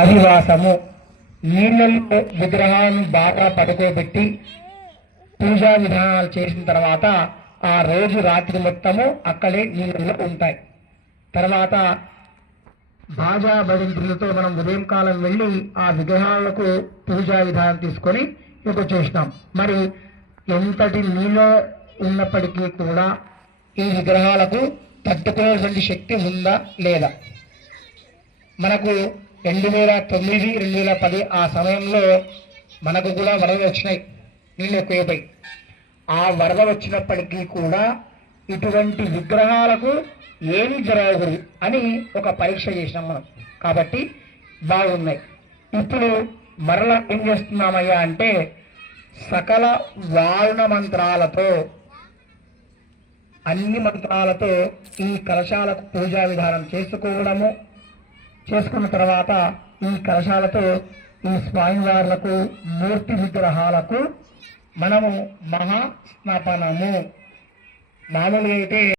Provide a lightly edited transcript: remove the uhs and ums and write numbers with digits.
అధివాసము, నీళ్ళల్లో విగ్రహాలను బాగా పడుకోబెట్టి పూజా విధానాలు చేసిన తర్వాత ఆ రోజు రాత్రి మొత్తము అక్కడే నీళ్ళల్లో ఉంటాయి. తర్వాత బాజా బడింపులతో మనం ఉదయం కాలం వెళ్ళి ఆ విగ్రహాలకు పూజా విధానం తీసుకొని ఇక చేసినాం. మరి ఎంతటి నీళ్ళ ఉన్నప్పటికీ కూడా ఈ విగ్రహాలకు తట్టుకునేటువంటి శక్తి ఉందా లేదా? మనకు 2009, 2010 ఆ సమయంలో మనకు కూడా వరద వచ్చినాయి, నీళ్ళు ఎక్కువైపోయి. ఆ వరద వచ్చినప్పటికీ కూడా ఇటువంటి విగ్రహాలకు ఏమి జరగకూడదు అని ఒక పరీక్ష చేసినాం మనం. కాబట్టి బాగున్నాయి. ఇప్పుడు మరలా ఏం చేస్తున్నామయ్యా అంటే సకల వారుణ మంత్రాలతో, అన్ని మంత్రాలతో ఈ కలశాలకు పూజా విధానం చేసుకున్న తర్వాత ఈ కలశాలతో ఈ స్వామివార్లకు మూర్తి విగ్రహాలకు మనము మహా స్నాపనము. మామూలుగా అయితే